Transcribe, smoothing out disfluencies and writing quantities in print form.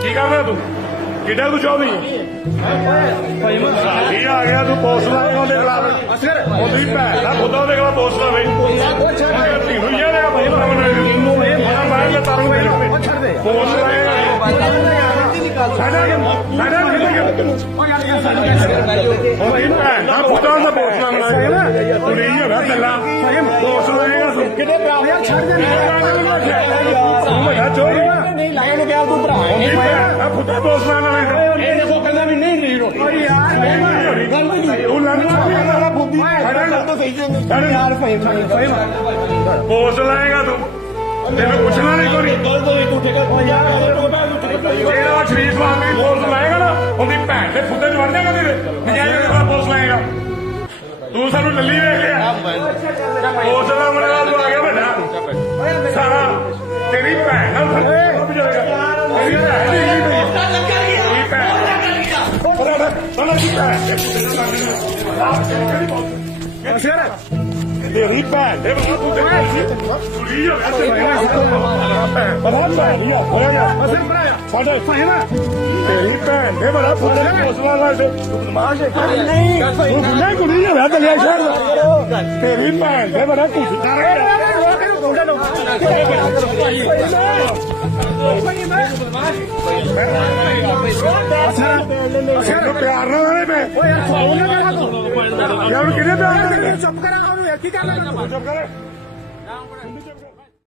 की करना तू किडा तू चाहती आ गया तू पोस्टला भैन खुदा खिलाफ पोस्टला भाई पोस्ट लाएगा तू तेन पूछना नहीं कोई शरीफ आदमी पोस्ट लाएगा ना उनकी भैन के फुद्दे च वड़ जाएगा तेरे नजायज पोस्ट लाएगा तू सानू लली देख लिया पोस्ट ला बड़ा तू आ गया बड़ा सारा तेरी भैन तेरी भैन तेरी भैन ने बड़ा पोस्टला तेरी भैन ने बड़ा कुछ प्यार ना चुप कर